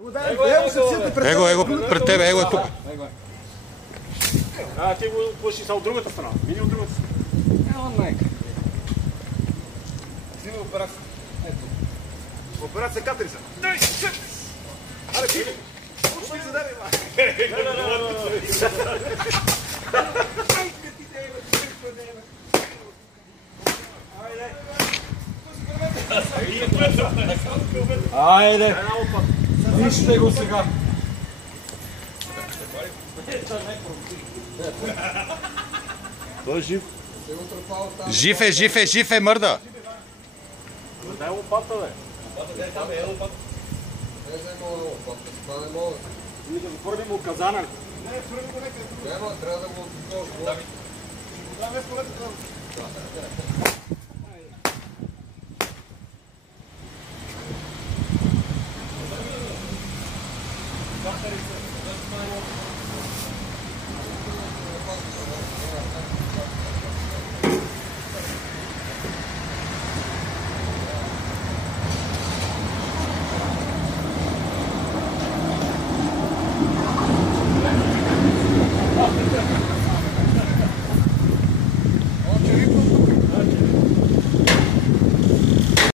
Его, пред тебе, его е тук. Ти го пуши са от другата страна. Мини от другата страна. Evo neka. Взима операция. Ето. Операция Катерица. Аре, ти! Пуши се даде, ма! Ajde, вижте го сега. Той е жив. Жив е, мърда. Дай лопата, бе. Там е лопата. Не взема лопата, това не мога. Ние да го хвърлим от казана. Не, хвърли го нека. Няма, трябва да го отгош. Да, без колета. Катерица.